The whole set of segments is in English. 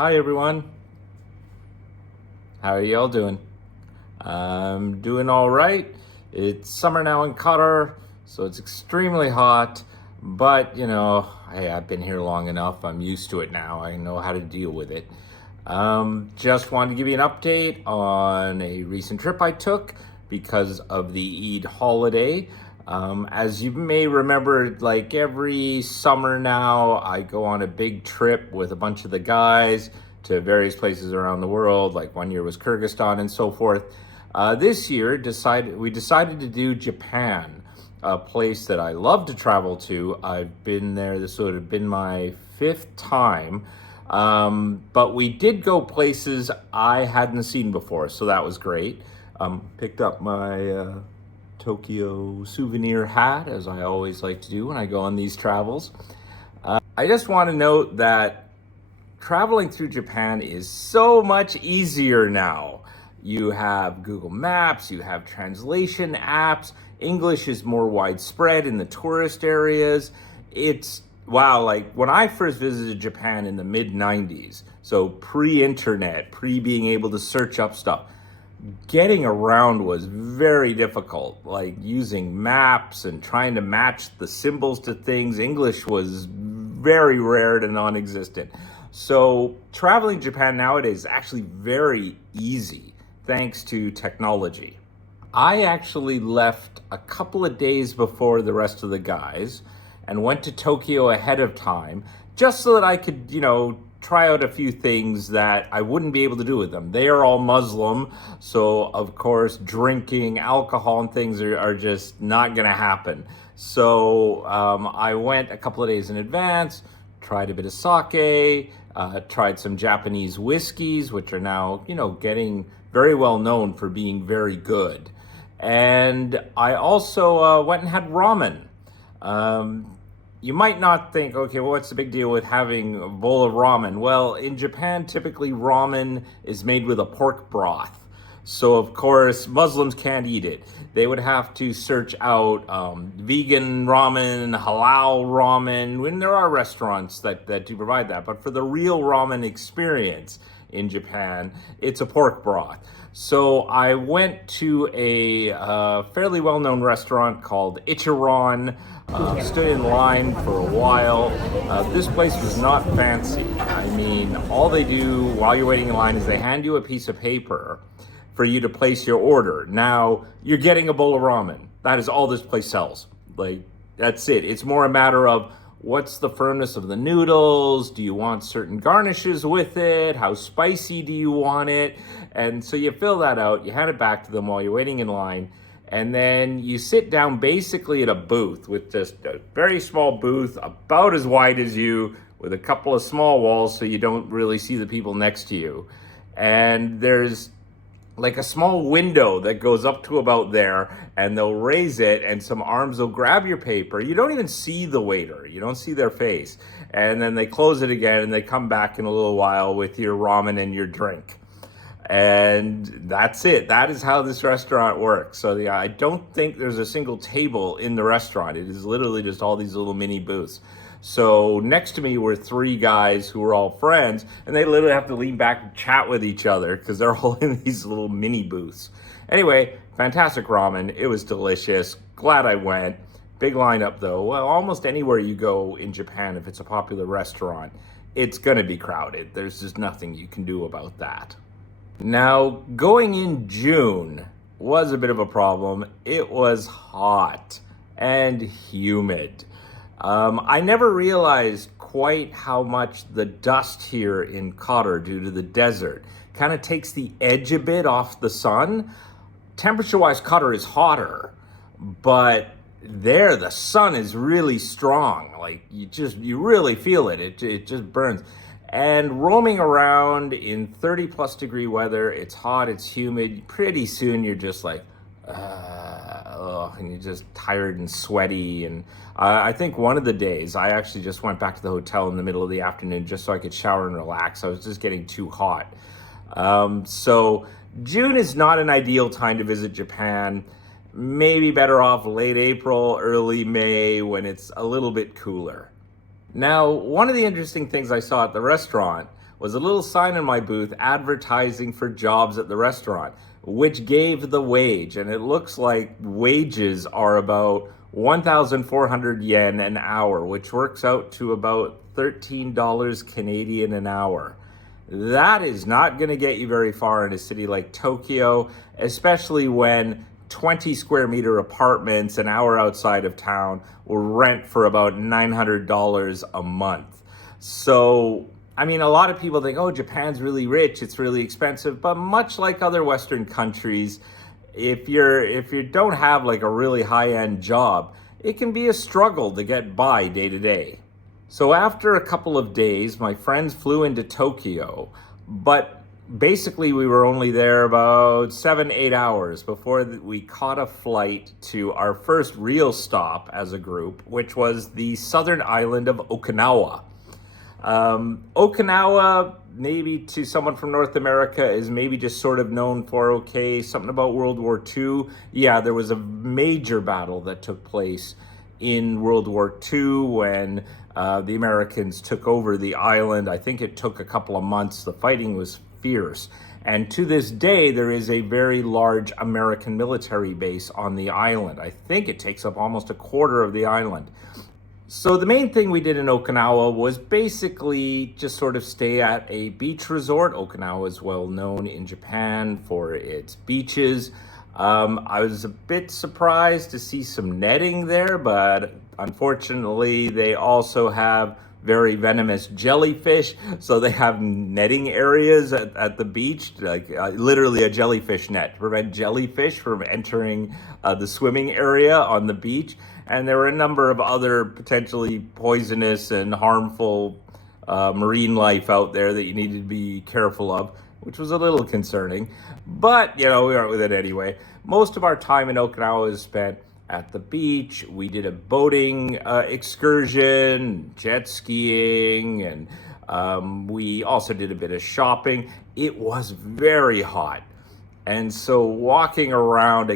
Hi everyone. How are y'all doing? I'm doing all right. It's summer now in Qatar, so it's extremely hot, but hey, I've been here long enough. I'm used to it now. I know how to deal with it. Just wanted to give you an update on a recent trip I took because of the Eid holiday. As you may remember, like every summer now, I go on a big trip with a bunch of the guys to various places around the world. Like one year was Kyrgyzstan and so forth. This year, we decided to do Japan, a place that I love to travel to. I've been there. This would have been my fifth time. But we did go places I hadn't seen before, so that was great. Picked up my Tokyo souvenir hat, as I always like to do when I go on these travels. I just want to note that traveling through Japan is so much easier now. You have Google Maps, you have translation apps, English is more widespread in the tourist areas. It's wow, like when I first visited Japan in the mid 90s, so pre-internet, pre-being able to search up stuff, getting around was very difficult, like using maps and trying to match the symbols to things. English was very rare to non-existent. So traveling Japan nowadays is actually very easy thanks to technology. I actually left a couple of days before the rest of the guys and went to Tokyo ahead of time just so that I could, try out a few things that I wouldn't be able to do with them. They are all Muslim, so of course drinking alcohol and things are just not gonna happen. So I went a couple of days in advance, tried a bit of sake, tried some Japanese whiskeys, which are now, getting very well known for being very good. And I also went and had ramen. You might not think, okay, well, what's the big deal with having a bowl of ramen? Well, in Japan, typically ramen is made with a pork broth. So, of course, Muslims can't eat it. They would have to search out vegan ramen, halal ramen, when there are restaurants that do provide that. But for the real ramen experience in Japan, it's a pork broth. So I went to a fairly well-known restaurant called Ichiran, stood in line for a while. This place was not fancy. I mean, all they do while you're waiting in line is they hand you a piece of paper for you to place your order. Now, you're getting a bowl of ramen. That is all this place sells. Like, that's it. It's more a matter of what's the firmness of the noodles? Do you want certain garnishes with it? How spicy do you want it? And so you fill that out, you hand it back to them while you're waiting in line, and then you sit down basically at a booth with just a very small booth, about as wide as you, with a couple of small walls so you don't really see the people next to you. And there's like a small window that goes up to about there, and they'll raise it and some arms will grab your paper. You don't even see the waiter. You don't see their face. And then they close it again and they come back in a little while with your ramen and your drink. And that's it. That is how this restaurant works. So I don't think there's a single table in the restaurant. It is literally just all these little mini booths. So next to me were three guys who were all friends, and they literally have to lean back and chat with each other because they're all in these little mini booths. Anyway, fantastic ramen. It was delicious. Glad I went. Big lineup though. Well, almost anywhere you go in Japan, if it's a popular restaurant, it's gonna be crowded. There's just nothing you can do about that. Now, going in June was a bit of a problem. It was hot and humid. I never realized quite how much the dust here in Qatar, due to the desert, kind of takes the edge a bit off the sun. Temperature-wise, Qatar is hotter, but there the sun is really strong. Like you really feel it. It just burns. And roaming around in 30 plus degree weather, it's hot, it's humid. Pretty soon you're just like, and you're just tired and sweaty. And I think one of the days I actually just went back to the hotel in the middle of the afternoon just so I could shower and relax. I was just getting too hot. So June is not an ideal time to visit Japan. Maybe better off late April, early May when it's a little bit cooler. Now, one of the interesting things I saw at the restaurant was a little sign in my booth advertising for jobs at the restaurant, which gave the wage. And it looks like wages are about 1,400 yen an hour, which works out to about $13 Canadian an hour. That is not going to get you very far in a city like Tokyo, especially when 20 square meter apartments an hour outside of town will rent for about $900 a month. So, I mean, a lot of people think, oh, Japan's really rich, it's really expensive, but much like other Western countries, if you don't have like a really high-end job, it can be a struggle to get by day to day. So after a couple of days, my friends flew into Tokyo, but basically we were only there about 7-8 hours before we caught a flight to our first real stop as a group, which was the southern island of Okinawa. Okinawa, maybe to someone from North America, is maybe just sort of known for, okay, something about World War II. Yeah, there was a major battle that took place in World War II when the Americans took over the island. I think it took a couple of months. The fighting was fierce. And to this day, there is a very large American military base on the island. I think it takes up almost a quarter of the island. So the main thing we did in Okinawa was basically just sort of stay at a beach resort. Okinawa is well known in Japan for its beaches. I was a bit surprised to see some netting there, but unfortunately they also have very venomous jellyfish, so they have netting areas at the beach, like literally a jellyfish net to prevent jellyfish from entering the swimming area on the beach. And there were a number of other potentially poisonous and harmful marine life out there that you needed to be careful of, which was a little concerning. But, you know, we went with it anyway. Most of our time in Okinawa is spent at the beach. We did a boating excursion, jet skiing, and we also did a bit of shopping. It was very hot. And so walking around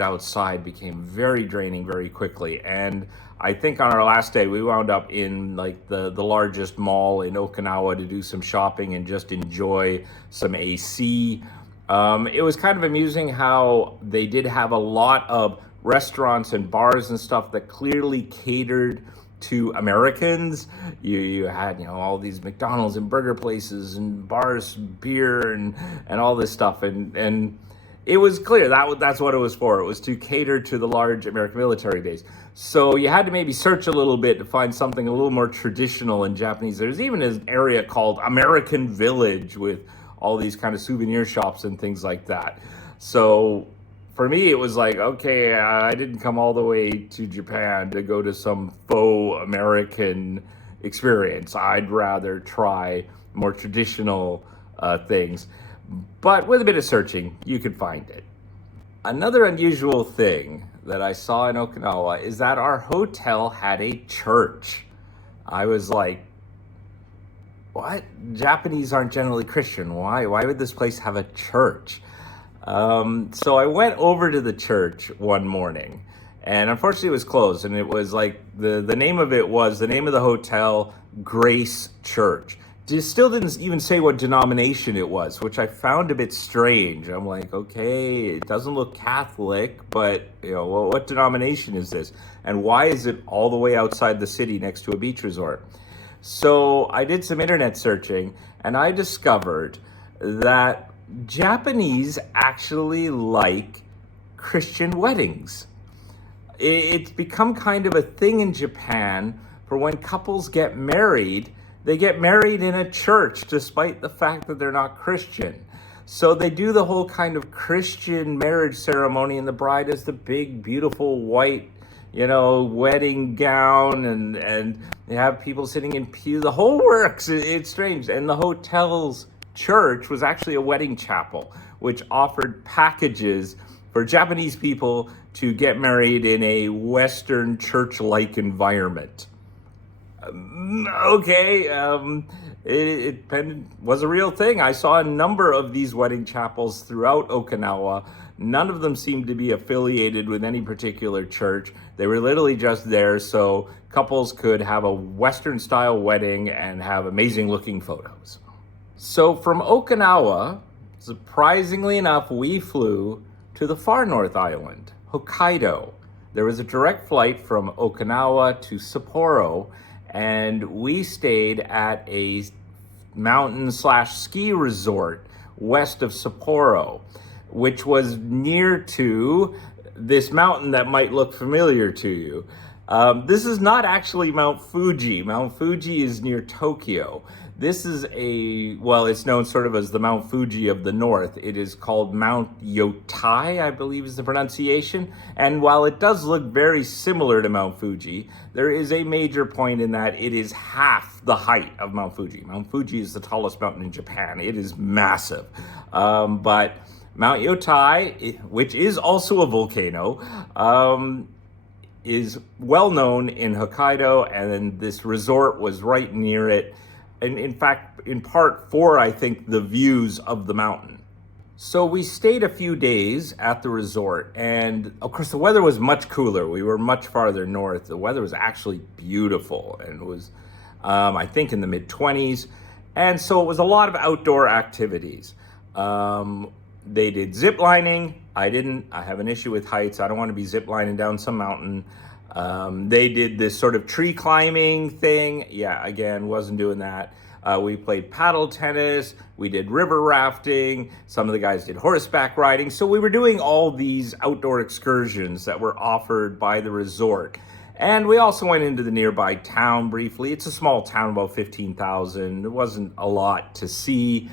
outside became very draining very quickly. And I think on our last day, we wound up in like the largest mall in Okinawa to do some shopping and just enjoy some AC. It was kind of amusing how they did have a lot of restaurants and bars and stuff that clearly catered to Americans. You had, you know, all these McDonald's and burger places and bars, beer and all this stuff. And it was clear that's what it was for. It was to cater to the large American military base. So you had to maybe search a little bit to find something a little more traditional in Japanese. There's even an area called American Village with all these kind of souvenir shops and things like that. So for me, it was like, okay, I didn't come all the way to Japan to go to some faux American experience. I'd rather try more traditional things. But with a bit of searching, you could find it. Another unusual thing that I saw in Okinawa is that our hotel had a church. I was like, what? Japanese aren't generally Christian. Why would this place have a church? So I went over to the church one morning, and unfortunately it was closed, and it was like the name of it was the name of the hotel, Grace Church. It still didn't even say what denomination it was, which I found a bit strange. I'm like, okay, it doesn't look Catholic, but you know, what denomination is this? And why is it all the way outside the city next to a beach resort? So I did some internet searching, and I discovered that Japanese actually like Christian weddings. It's become kind of a thing in Japan for when couples get married, they get married in a church despite the fact that they're not Christian. So they do the whole kind of Christian marriage ceremony, and the bride has the big, beautiful white, you know, wedding gown, and they have people sitting in pews. The whole works. It's strange. And the hotel's church was actually a wedding chapel, which offered packages for Japanese people to get married in a Western church-like environment. Okay, it was a real thing. I saw a number of these wedding chapels throughout Okinawa. None of them seemed to be affiliated with any particular church. They were literally just there so couples could have a Western style wedding and have amazing looking photos. So from Okinawa, surprisingly enough, we flew to the far north island, Hokkaido. There was a direct flight from Okinawa to Sapporo, and we stayed at a mountain/ski resort west of Sapporo, which was near to this mountain that might look familiar to you. This is not actually Mount Fuji. Mount Fuji is near Tokyo. This is it's known sort of as the Mount Fuji of the north. It is called Mount Yotai, I believe is the pronunciation. And while it does look very similar to Mount Fuji, there is a major point in that it is half the height of Mount Fuji. Mount Fuji is the tallest mountain in Japan. It is massive. But Mount Yotai, which is also a volcano, is well known in Hokkaido, and this resort was right near it. And in fact, in part for, I think, the views of the mountain. So we stayed a few days at the resort, and of course the weather was much cooler. We were much farther north. The weather was actually beautiful, and it was, I think, in the mid-20s. And so it was a lot of outdoor activities. They did zip lining. I didn't. I have an issue with heights. I don't want to be zip lining down some mountain. They did this sort of tree climbing thing. Yeah, again, wasn't doing that. We played paddle tennis. We did river rafting. Some of the guys did horseback riding. So we were doing all these outdoor excursions that were offered by the resort. And we also went into the nearby town briefly. It's a small town, about 15,000. There wasn't a lot to see.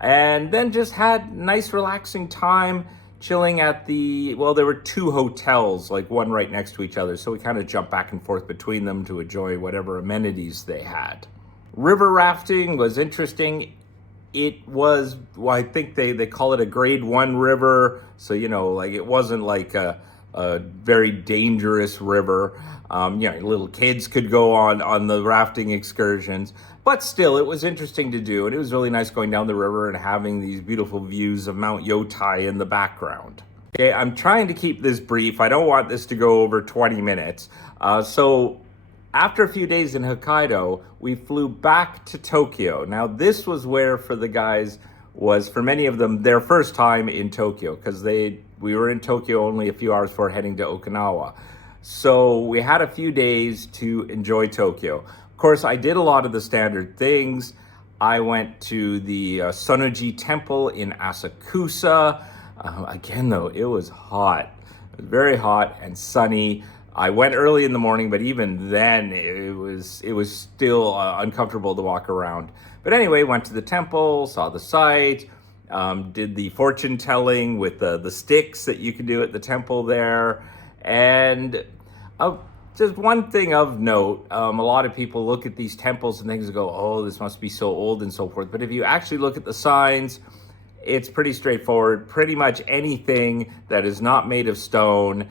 And then just had nice relaxing time chilling at there were two hotels, like one right next to each other. So we kind of jumped back and forth between them to enjoy whatever amenities they had. River rafting was interesting. It was, I think they call it a grade 1 river. So, it wasn't like a very dangerous river. Little kids could go on the rafting excursions. But still, it was interesting to do, and it was really nice going down the river and having these beautiful views of Mount Yotai in the background. Okay, I'm trying to keep this brief. I don't want this to go over 20 minutes. So after a few days in Hokkaido, we flew back to Tokyo. Now, this was where, for the guys, was, for many of them, their first time in Tokyo, because we were in Tokyo only a few hours before heading to Okinawa. So we had a few days to enjoy Tokyo. Of course, I did a lot of the standard things. I went to the Sonnoji Temple in Asakusa. Again, though, it was hot. It was very hot and sunny. I went early in the morning, but even then, it was still uncomfortable to walk around. But anyway, went to the temple, saw the site, did the fortune telling with the sticks that you can do at the temple there. And just one thing of note, a lot of people look at these temples and things and go, oh, this must be so old and so forth. But if you actually look at the signs, it's pretty straightforward. Pretty much anything that is not made of stone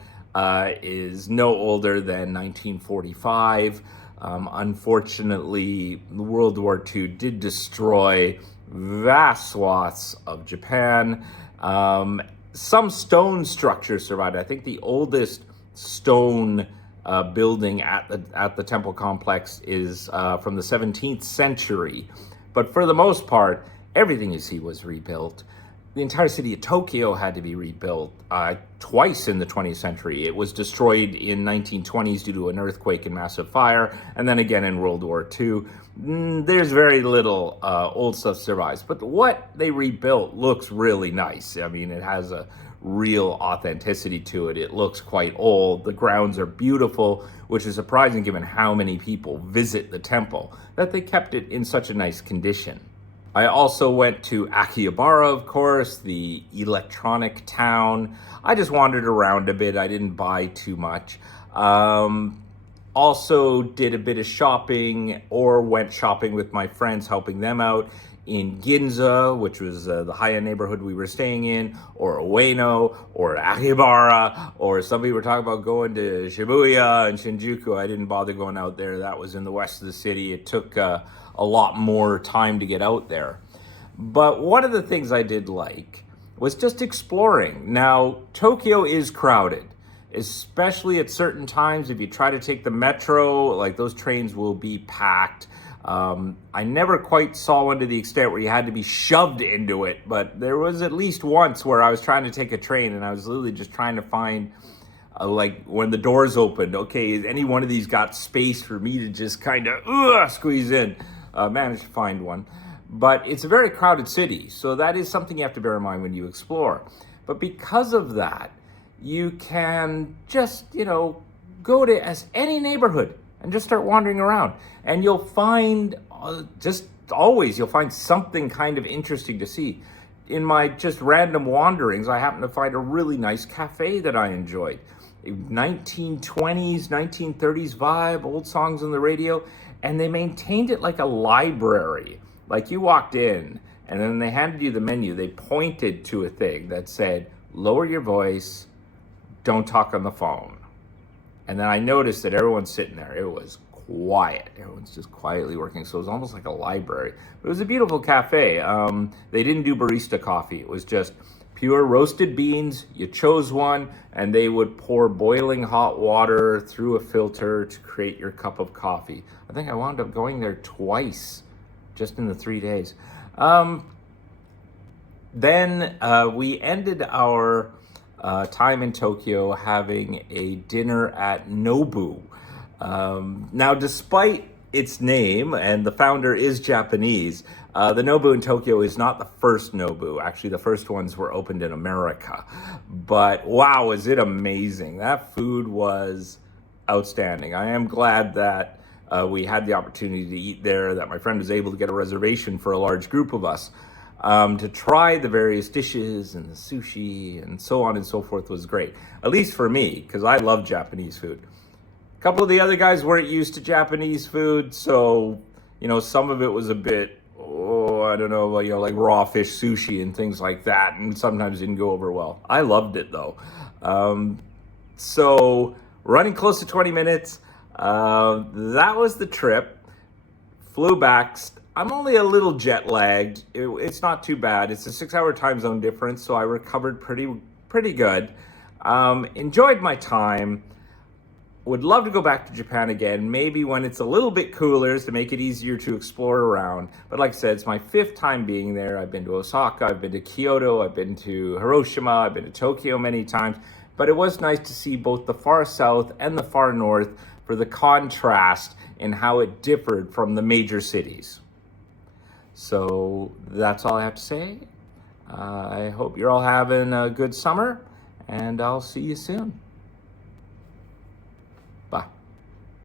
is no older than 1945. Unfortunately, World War II did destroy vast swaths of Japan. Some stone structures survived. I think the oldest stone building at the temple complex is from the 17th century. But for the most part, everything you see was rebuilt. The entire city of Tokyo had to be rebuilt twice in the 20th century. It was destroyed in 1920s due to an earthquake and massive fire, and then again in World War II. There's very little old stuff survives, but what they rebuilt looks really nice. I mean, it has a real authenticity to it. It looks quite old. The grounds are beautiful, which is surprising given how many people visit the temple, that they kept it in such a nice condition. I also went to Akihabara, of course, the electronic town. I just wandered around a bit. I didn't buy too much. Also did a bit of shopping or went shopping with my friends, helping them out in Ginza, which was the high-end neighborhood we were staying in, or Ueno, or Akihabara, or some people were talking about going to Shibuya and Shinjuku. I didn't bother going out there. That was in the west of the city. It took a a lot more time to get out there. But one of the things I did like was just exploring. Now, Tokyo is crowded, especially at certain times. If you try to take the metro, like those trains will be packed. I never quite saw one to the extent where you had to be shoved into it, but there was at least once where I was trying to take a train and I was literally just trying to find, like when the doors opened, okay, is any one of these got space for me to just kind of squeeze in? Managed to find one. But it's a very crowded city, so that is something you have to bear in mind when you explore. But because of that, you can just, go to any neighborhood and just start wandering around. And you'll find, you'll find something kind of interesting to see. In my just random wanderings, I happened to find a really nice cafe that I enjoyed. A 1920s, 1930s vibe, old songs on the radio, and they maintained it like a library. Like you walked in and then they handed you the menu. They pointed to a thing that said, lower your voice, don't talk on the phone. And then I noticed that everyone's sitting there. It was quiet. Everyone's just quietly working. So it was almost like a library. But it was a beautiful cafe. They didn't do barista coffee. It was just pure roasted beans. You chose one and they would pour boiling hot water through a filter to create your cup of coffee. I think I wound up going there twice just in the 3 days. Then we ended our time in Tokyo having a dinner at Nobu. Now, despite its name, and the founder is Japanese, the Nobu in Tokyo is not the first Nobu. Actually, the first ones were opened in America. But wow, is it amazing. That food was outstanding. I am glad that we had the opportunity to eat there, that my friend was able to get a reservation for a large group of us. To try the various dishes and the sushi and so on and so forth was great. At least for me, because I love Japanese food. A couple of the other guys weren't used to Japanese food, so, some of it was a bit, like raw fish sushi and things like that, and sometimes didn't go over well. I loved it, though. So, running close to 20 minutes, that was the trip. Flew back. I'm only a little jet lagged. It's not too bad. It's a 6-hour time zone difference, so I recovered pretty good. Enjoyed my time. Would love to go back to Japan again, maybe when it's a little bit cooler to make it easier to explore around. But like I said, it's my 5th time being there. I've been to Osaka, I've been to Kyoto, I've been to Hiroshima, I've been to Tokyo many times. But it was nice to see both the far south and the far north for the contrast in how it differed from the major cities. So that's all I have to say. I hope you're all having a good summer, and I'll see you soon.